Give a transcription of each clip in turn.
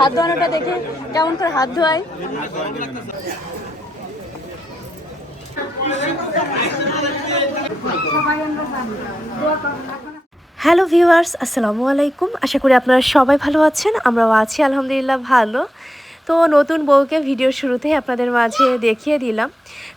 হাত ধোয়ানোটা দেখে কেমন করে হাত ধোয়ায়। হ্যালো ভিউয়ার্স, আসসালামু আলাইকুম। আশা করি আপনারা সবাই ভালো আছেন। আমরাও আছি আলহামদুলিল্লাহ ভালো। তো নতুন বউকে ভিডিও শুরুতেই আপনাদের মাঝে দেখিয়ে দিলাম।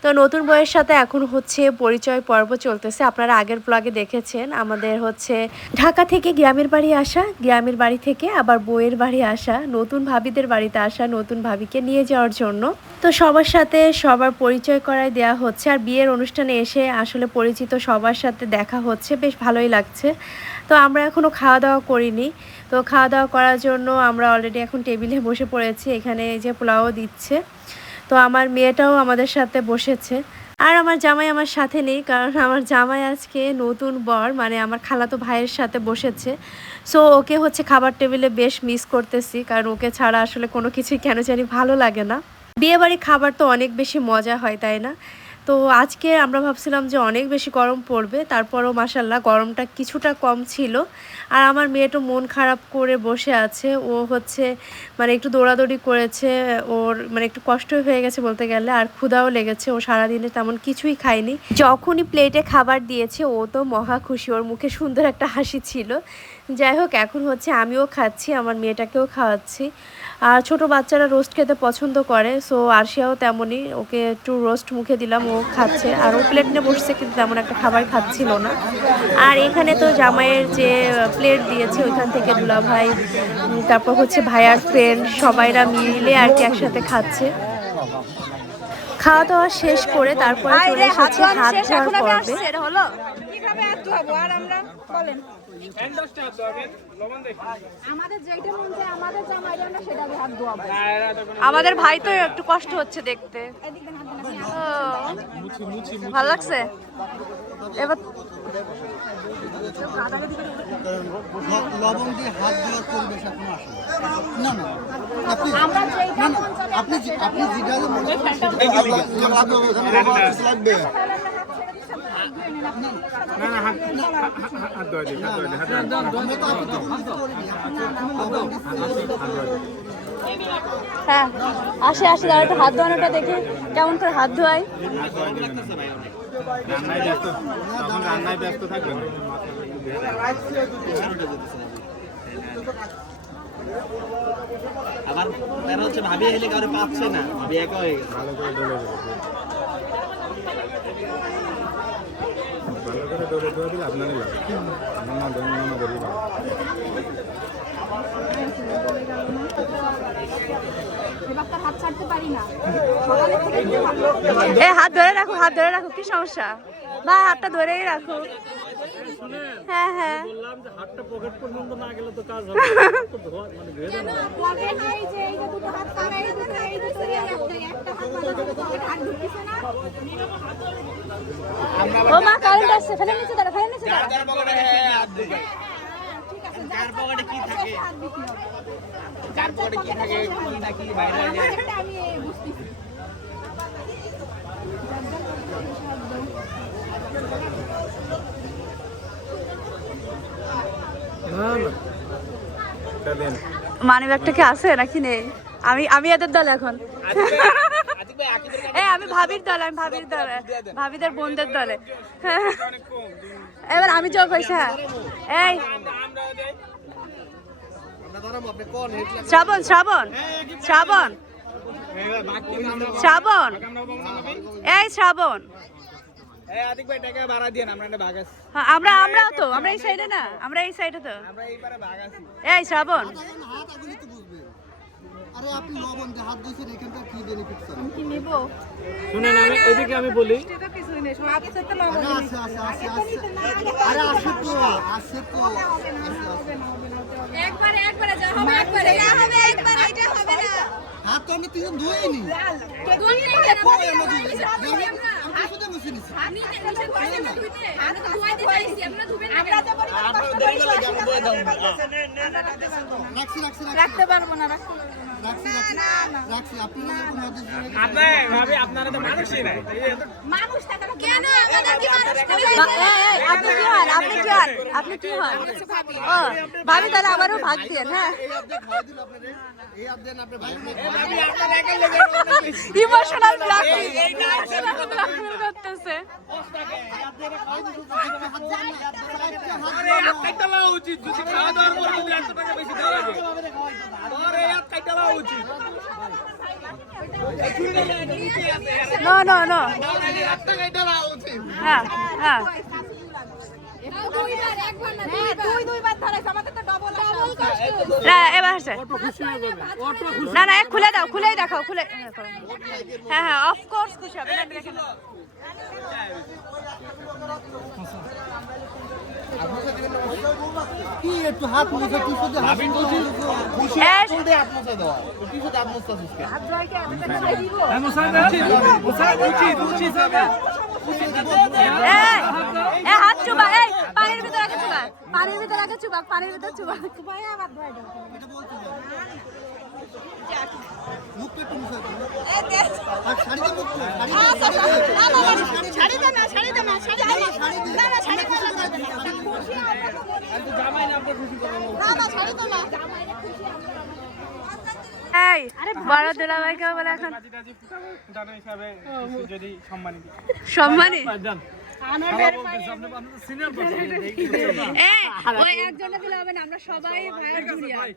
তো নতুন বউয়ের সাথে এখন হচ্ছে পরিচয় পর্ব চলতেছে। আপনারা আগের ব্লগে দেখেছেন আমাদের হচ্ছে ঢাকা থেকে গ্রামের বাড়ি আসা, গ্রামের বাড়ি থেকে আবার বউয়ের বাড়ি আসা, নতুন ভাবিদের বাড়িতে আসা, নতুন ভাবিকে নিয়ে যাওয়ার জন্য। তো সবার সাথে সবার পরিচয় করায় দেওয়া হচ্ছে। আর বিয়ের অনুষ্ঠানে এসে আসলে পরিচিত সবার সাথে দেখা হচ্ছে, বেশ ভালোই লাগছে। তো আমরা এখনও খাওয়া দাওয়া করিনি। তো খাওয়া দাওয়া করার জন্য আমরা অলরেডি এখন টেবিলে বসে পড়েছি। এখানে যে পোলাও দিচ্ছে, তো আমার মেয়েটাও আমাদের সাথে বসেছে। আর আমার জামাই আমার সাথে নেই, কারণ আমার জামাই আজকে নতুন বর, মানে আমার খালাতো ভাইয়ের সাথে বসেছে। সো ওকে হচ্ছে খাবার টেবিলে বেশ মিস করতেছি, কারণ ওকে ছাড়া আসলে কোনো কিছুই কেন জানি ভালো লাগে না। বিয়েবাড়ি খাবার তো অনেক বেশি মজা হয়, তাই না? তো আজকে আমরা ভাবছিলাম যে অনেক বেশি গরম পড়বে, তারপরও মাশাল্লাহ গরমটা কিছুটা কম ছিল। আর আমার মেয়েটা মন খারাপ করে বসে আছে। ও হচ্ছে মানে একটু দৌড়াদৌড়ি করেছে, ওর মানে একটু কষ্টই হয়ে গেছে বলতে গেলে। আর ক্ষুধাও লেগেছে, ও সারাদিনে তেমন কিছুই খায়নি। যখনই প্লেটে খাবার দিয়েছে ও তো মহা খুশি, ওর মুখে সুন্দর একটা হাসি ছিল। যাই হোক, এখন হচ্ছে আমিও খাচ্ছি, আমার মেয়েটাকেও খাওয়াচ্ছি। আর ছোটো বাচ্চারা রোস্ট খেতে পছন্দ করে, সো আরশিয়াও তেমনই, ওকে একটু রোস্ট মুখে দিলাম, ও খাচ্ছে। আর ও প্লেট নিয়ে বসছে, কিন্তু তেমন একটা খাবার খাচ্ছিল না। আর এখানে তো জামাইয়ের যে প্লেট দিয়েছে ওইখান থেকে দুলাভাই, তারপর হচ্ছে ভাইয়ার ফ্রেন্ড, সবাইরা মিলে আর কি একসাথে খাচ্ছে। খাওয়া দাওয়া শেষ করে তারপরে চলে এসেছে হাত ধোয়ার পর্বে। আমাদের ভাই তো একটু কষ্ট হচ্ছে দেখতে, ভালো লাগছে এবার। লবণ দিয়ে হাত ধোয়ার পরিবেশ এখন আসে না, না আপনি যেটা লাগবে হ্যাঁ, আসে আসে দাঁড়া, একটু হাত ধোয়ানোটা দেখে কেমন করে হাত ধোয়ায়। আবার তারা হচ্ছে ভাবি এলে কাউরে পাচ্ছে না, ভাবি একা হয়ে গেছে। ভালো করে দৌড়ে দিলে আপনারই লাগে। হাত ধরে রাখো, হাত ধরে রাখো, কি সমস্যা ভাই? হাতটা ধরেই রাখো। হ্যাঁ হ্যাঁ, বললাম যে হাতটা পকেট পর্যন্ত না গেলে তো কাজ হবে না। তো ধোয়া মানে ধুয়ে দাও না। ও মা কারেন্ট আসছে, ফেলে নিচে দাঁড়া, ফেলে নিচে দাঁড়া। যার পকেটে হাত দিবে। যার পকেটে কি থাকে? যার পকেটে কি থাকে কি না কি বাইরে যায়। আমি বুঝতেছি। মানি ব্যাগটা কি আছে নাকি নেই? আমি এদের দল এখন। আমি ভাবির দল, আমি ভাবির দলে, ভাবিদের বোনদের দলে। এবার আমি যোগ হয়েছে। এই শ্রাবণ, শ্রাবণ, শ্রাবণ, শ্রাবণ, এই শ্রাবণ, আমরাও তো, আমরা এই সাইডে না, আমরা এই সাইডে তো। এই শ্রাবণ, আরে আপনি লবণ দিয়ে হাত ধুইছেন, এখানটা কি বেনিফিট স্যার? কি নিব? শুনেন এদিকে আমি বলি। এটা কিছুই নেই, সব আছে তো লবণ। আছে আরে আছে তো একবারে যা হবে, একবারে যা হবে, একবারে এটা হবে না। হাত তো আমরা তিনজন ধুইনি। দুই নেই কেন? আমি শুধু মুছে নিছি। আমি টেনশন করছি না ধুইতে। আমি তো ধুইতে চাইছি, আমরা ধুবেন না। আমরা তো বলি কষ্ট করে রাখছি রাখতে পারবো না, রাখতে পারবো না। রাখছি রাখছি রাখছি আপনারা যখন হাত দিয়েছেন আপনার ভাবি আপনারা তো মানুষই নাই মানুষ থাকে না কেন আমাদের কি মানুষ করে আপনি কি হন আপনি কি হন আপনি কি হন ও ভাবি তাহলে আমারও ভাগ দিয়ে হ্যাঁ এই আপনি খাওয়া দিল আপনারে এই আপনি আপনার ভাই ভাবি আপনার একা লেগে ইমোশনাল ব্ল্যাকমেল করতেছে আরে হাত কাইটা লাও উচিত যদি খাওয়া দাওয়ার পর যদি 100 টাকা বেশি দেওয়া লাগে আরে হাত কাইটা লাও উচিত নো নো নো হাত কাইটা লাও উচিত হ্যাঁ হ্যাঁ দুইবার একবার না দুইবার ধরাইছে আমাদের তো ডবল কষ্ট এবার হচ্ছে না না খুলে দাও খুলেই দেখাও খুলে হ্যাঁ হ্যাঁ অফ কোর্স খুশি হবে না দেখেন কি একটু হাত মুছে কি শুধু হাত মুছে হাত চুবা এই পানির ভিতরে রাখে চুবা পানির ভিতরে রাখে চুবা পানির ভিতরে চুবা এটা বলতে হয় মুখটা একটু মুছে দাও আর শাড়িতে মুখ শাড়ি দে শাড়ি দে এই বড় দুলাভাইকে বলে এখন যদি সম্মানী সম্মানী যান ওই একজনে দিলে হবে না আমরা সবাই ভাইয়ের জুনিয়র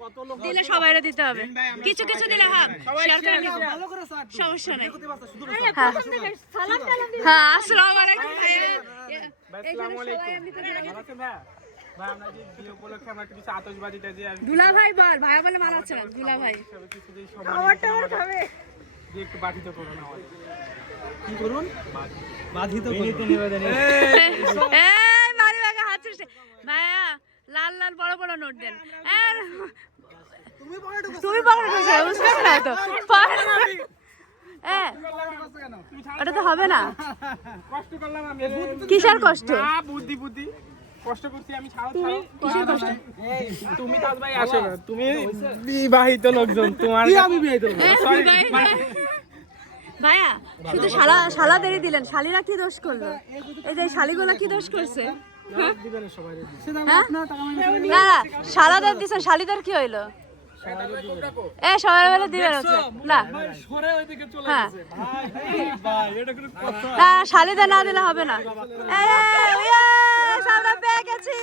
দিলে সবাইরে দিতে হবে কিছু কিছু দিলে হবে শেয়ার করে নিব সমস্যা নাই হ্যাঁ আসসালামু আলাইকুম ভাইয়া আসসালামু আলাইকুম ভাই আমরা যে বিয়ে উপলক্ষে আমরা কিছু আতশবাজিটা যে দুলা ভাই বল ভাই বলে মানাচ্ছে না দুলা ভাই খাবে যে একটু বাধিত করুন আমাদের কি করুন বাধিত করুন এই মারি ভাগে হাত ছুটছে ভাইয়া লাল লাল বড় বড় নোট দেন তুমি বড় ঢুকছো বুঝছো না তো ওটা তো হবে না কষ্ট করলাম আমি কিসের কষ্ট না বুদ্ধি বুদ্ধি কষ্ট করছি আমি ছাড়ো তুমি তাজ ভাই আসো না তুমি বিবাহিত লোকজন তোমার আমি বিবাহিত সরি ভাইয়া শুধু শালাদেরই দিলেন শালিরা কি দোষ করলো এই যে শালিগুলা কি দোষ করছে না না শালাদের দিছেন শালিদের কি হইলো সবাই বলে দিলেন হচ্ছে না হ্যাঁ না শালিদের না দিলে হবে না আমরা পেয়ে গেছি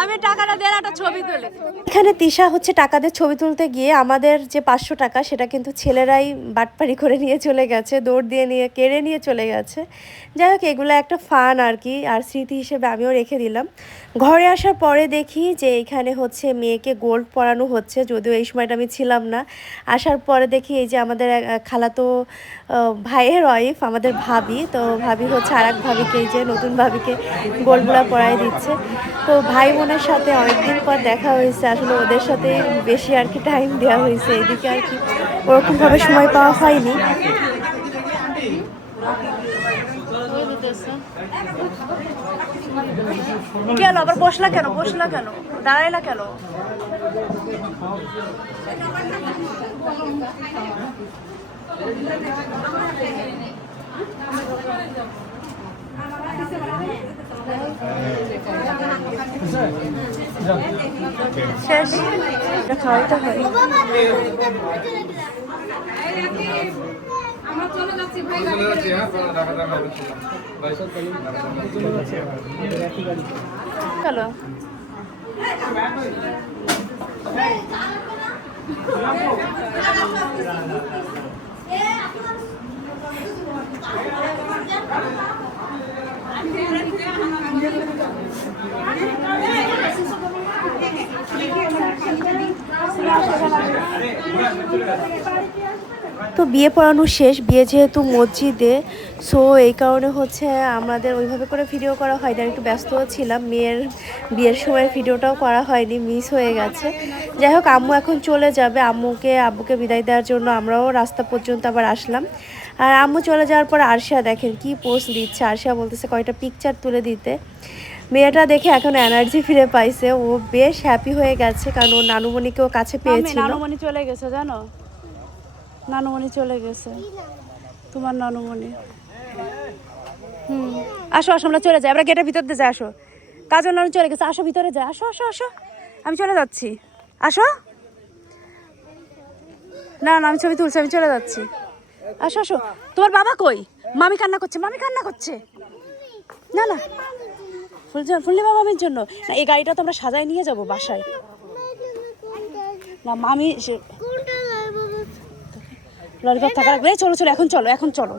আমি টাকাটা দিয়ে একটা ছবি তুলি এখানে তিশা হচ্ছে টাকা দিয়ে ছবি তুলতে গিয়ে আমাদের যে 500 টাকা সেটা কিন্তু ছেলেরাই বাটপারি করে নিয়ে চলে গেছে দৌড় দিয়ে নিয়ে কেড়ে নিয়ে চলে গেছে যাই হোক এগুলো একটা ফান আর কি আর স্মৃতি হিসেবে আমিও রেখে দিলাম ঘরে আসার পরে দেখি যে এখানে হচ্ছে মেয়েকে গোল্ড পরানো হচ্ছে যদিও এই সময়টা আমি ছিলাম না আসার পরে দেখি এই যে আমাদের খালাতো ভাইয়ের ওয়াইফ আমাদের ভাবি তো ভাবি হচ্ছে আর এক ভাবিকে এই যে নতুন ভাবিকে গোল্ডগুলা পরাই দিচ্ছে তো ভাই বোনের সাথে অনেকদিন পর দেখা হয়েছে আসলে ওদের সাথে বেশি আর কি টাইম দেওয়া হয়েছে এদিকে আর কি ওরকমভাবে সময় পাওয়া হয়নি কেন আবার বসলা কেন দাঁড়াইলা কেন শেষ খাওয়াইতে হয় আমরা চলে যাচ্ছি ভাই চলো তো বিয়ে পড়ানো শেষ বিয়ে যেহেতু মসজিদে সো এই কারণে হচ্ছে আমাদের ওইভাবে করে ভিডিও করা হয়নি আর একটু ব্যস্তও ছিলাম মেয়ের বিয়ের সময় ভিডিওটাও করা হয়নি মিস হয়ে গেছে যাই হোক আম্মু এখন চলে যাবে আব্বুকে বিদায় দেওয়ার জন্য আমরাও রাস্তা পর্যন্ত আবার আসলাম আর আম্মু চলে যাওয়ার পর আরশিয়া দেখেন কি পোস্ট দিচ্ছে আরশিয়া বলতেছে কয়টা পিকচার তুলে দিতে মেয়েটা দেখে এখন এনার্জি ফিরে পাইছে, ও বেশ হ্যাপি হয়ে গেছে কারণ ও নানুমণিকেও কাছে পেয়েছিল। নানুমণি চলে গেছে জানো, নানুমণি চলে গেছে, তোমার নানুমণি। আসো আসো আমরা চলে যাই, আমরা গেটের ভিতর দিয়ে যাই, আসো। কাজল নানু চলে গেছে, আসো ভিতরে যাই, আসো আসো আসো, আমি চলে যাচ্ছি, আসো। না না আমি ছবি তুলছি, আমি চলে যাচ্ছি, আসো আসো। তোমার বাবা কই? মামি কান্না করছে, মামি কান্না করছে। না না ফুল নেবা মামির জন্য না, এই গাড়িটা তো আমরা সাজায় নিয়ে যাবো বাসায়। না মামি ললিপপ থাকা লাগবে। চলো চলো এখন চলো, এখন চলো।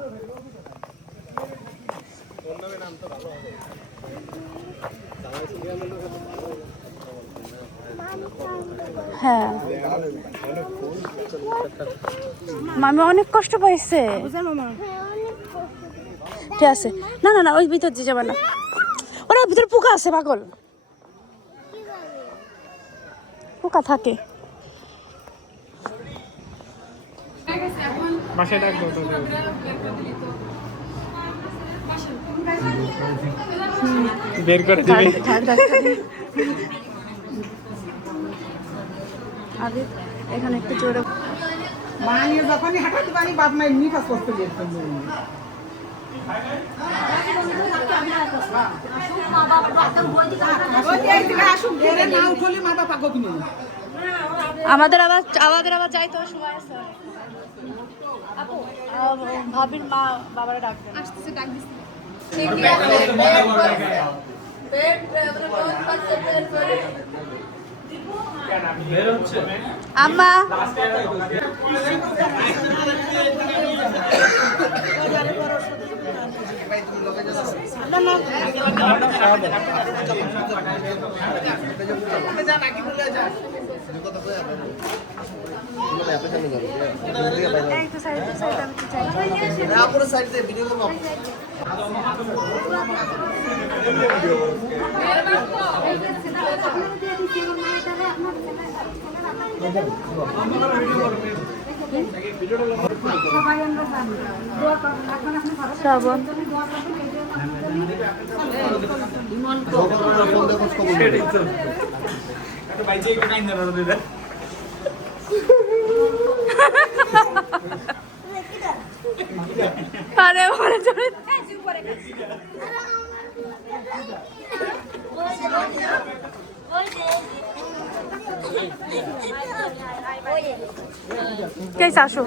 হ্যাঁ মামি অনেক কষ্ট পাইছে। ঠিক আছে, না না না ওই ভিতর দিয়ে যাবে না, ওরা ভিতরে পোকা আছে পাগল, পোকা থাকে। বাসায় ডাকবো তোদের। বের করে দিবি। আগে এখানে একটু জোরে মা নিয়ে যখনই হাঁটাতে পারি বাপ মায়ের নিপাস করতে যেতাম। না উঠলে মা বাবা কবি নেই। আমাদের আবার যাইতে সময় আছে। আপু ভাবির মা বাবারা ডাকবেন, আসতেছে, ডাক দিছে। আম্মা শ্রাবণ আরে ওরে চলে কে আসো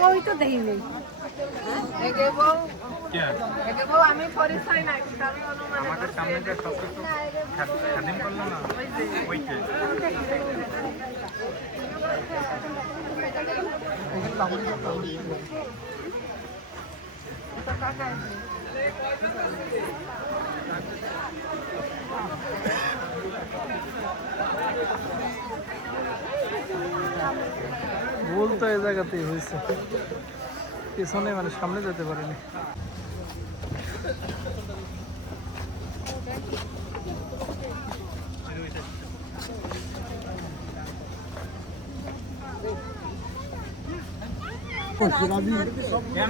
বই তো দেখিনি। আমি পরিচয় না, কিন্তু আমি অনুমান আমাদের সামনে যে সব কিছু খাদিম করলো না ওইকে। ভুল তো এই জায়গাতেই হয়েছে, পিছনে মানে সামনে যেতে পারেনি।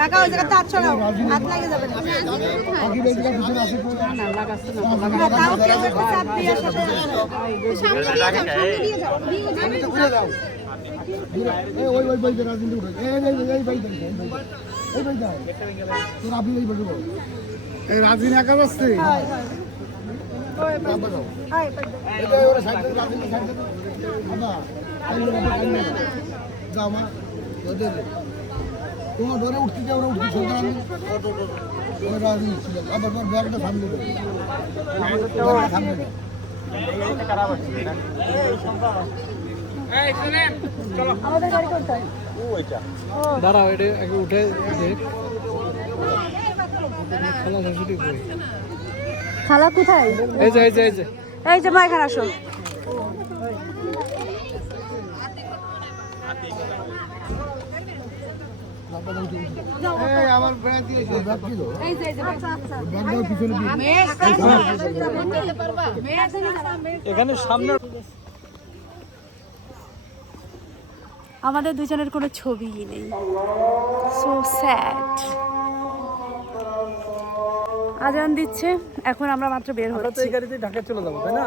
কাকা ওই জায়গাতে হাত ছড়াও, হাত লাগে যাবে না। বাকি বেশি পিছনে আছে তো না লাগাচ্ছে না, তাও কেউ একটু চাপ দিয়ে সাথে আমি তো ঘুরে যাও এই ওই ওই বাইতে রাজনীতি উঠে এই বাইতে এই বাইতে তোর আপনি এই বলবো এই রাজনীতি একা যাচ্ছে ওরা সাইড রাজনীতি সাইড বাবা যাও মা ওদের তোমার ধরে উঠতে যাও ওরা উঠতে চলতে ওরা রাজনীতি ছিল আবার ব্যাগটা সামনে দেবে ব্যাগটা সামনে দেবে দাঁড়াও এটা আগে উঠে দেখ। খালা শাশুড়ি কই? খালা কোথায়? এই যে এই যে এই যে এই যে মা এখানে আসো। আমার ব্যাগ দিয়েছে ব্যাগ ছিল ব্যাগটাও পিছনে এখানে সামনে আমাদের দুজনের কোনো ছবিই নেই, সো স্যাড। আজান দিচ্ছে, এখন আমরা মাত্র বের আমরা তো হচ্ছি। এই গাড়িতে ঢাকা চলে যাবো, তাই না?